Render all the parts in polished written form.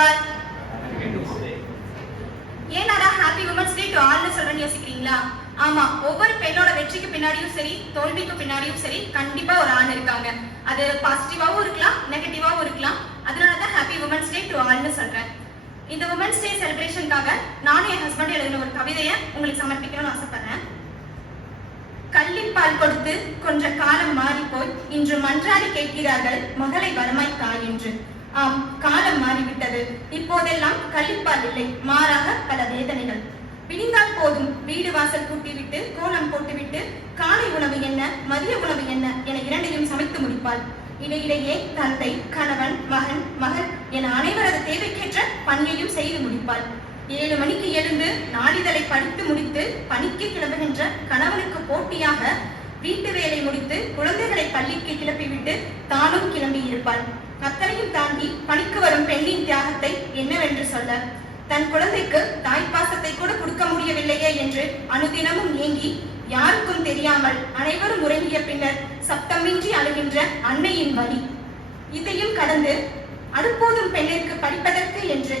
All. ஏனாடா happy women's day to ஆல்னு சொல்றேன்னு யோசிக்கிறீங்களா? ஆமா, ஒவ்வொரு பெண்ணோட வெற்றிக்கு பின்னாடியும் சரி தோல்விக்கு பின்னாடியும் சரி கண்டிப்பா ஒரு ஆண் இருக்காங்க. அது பாசிட்டிவாவும் இருக்கலாம், நெகட்டிவாவும் இருக்கலாம். அதனாலதான் ஹாப்பி உமன்ஸ் டே டு ஆல்னு சொல்றேன். இந்த உமன்ஸ் டே செலிப்ரேஷனுக்காக நானும் என் ஹஸ்பண்ட் எழுதின ஒரு கவிதையை உங்களுக்கு சமர்ப்பிக்கணும்னு ஆசைப்படுறேன். கள்ளிப்பால் கொடுத்து கொஞ்ச காலம் மாறி போய் இன்று மன்றாடி கேட்கிறார்கள் மகளை வரமாய் தாய் என்று. ஆம், காலம் மாறிவிட்டது. இப்போதெல்லாம் கள்ளிப்பால் இல்லை, மாறாக பல வேதனைகள். விடிந்தால் போதும் வீடு வாசல் கூட்டிவிட்டு கோலம் போட்டுவிட்டு காலை உணவு என்ன மதிய உணவு என்ன என இரண்டையும் சமைத்து முடிப்பாள். இடையிடையே தந்தை, கணவன், மகன், மகள் என அனைவரது தேவைக்கேற்ற பணியையும் செய்து முடிப்பாள். 7 மணிக்கு எழுந்து நாளிதழை படித்து முடித்து பணிக்கு கிளம்புகின்ற கணவனுக்கு போட்டியாக வீட்டு வேலை முடித்து குழந்தைகளை பள்ளிக்கு கிளப்பிவிட்டு தானும் கிளம்பி இருப்பாள். அத்தனையும் தாண்டி பணிக்கு வரும் பெண்ணின் தியாகத்தை என்னவென்று சொல்ல? தன் குழந்தைக்கு தாய்ப்பாசத்தை கூட கொடுக்க முடியவில்லையே என்று அனுதினமும் ஏங்கி யாருக்கும் தெரியாமல் அனைவரும் உறங்கிய பின்னர் சப்தமின்றி அழுகின்ற அன்னையின் வலி. இதையும் கடந்து அடுப்போதும் பெண்ணிற்கு படிப்பதற்கு என்று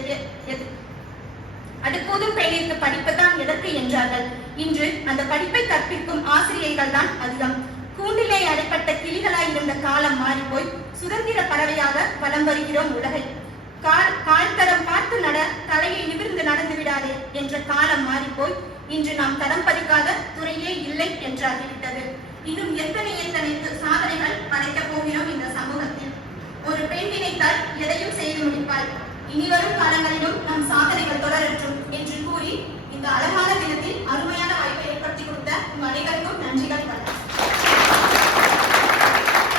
அடுப்போதும் பெண்ணிற்கு படிப்பதான் எதற்கு என்றார்கள். இன்று அந்த படிப்பை கற்பிக்கும் ஆசிரியர்கள் தான் அதிகம். கூண்டிலே அடைப்பட்ட கிளிகளாய் இருந்த காலம் மாறிப்போய் சுதந்திர பறவையாக வலம் வருகிறோம் உலகை. கால் தடம் பார்த்து நட, தலையை நிமிர்ந்து நடந்து விடாதே என்ற காலம் மாறிப்போய் இன்று நாம் தடம் பதிக்காத துறையே இல்லை என்றாகிவிட்டது. இன்னும் எத்தனை சாதனைகள் படைக்கப் போகிறோம் இந்த சமூகத்தில். ஒரு பெண் நினைத்தால் எதையும் செய்து முடிப்பாள். இனிவரும் காலங்களிலும் நம் சாதனைகள் தொடரட்டும் என்று கூறி இந்த அழகான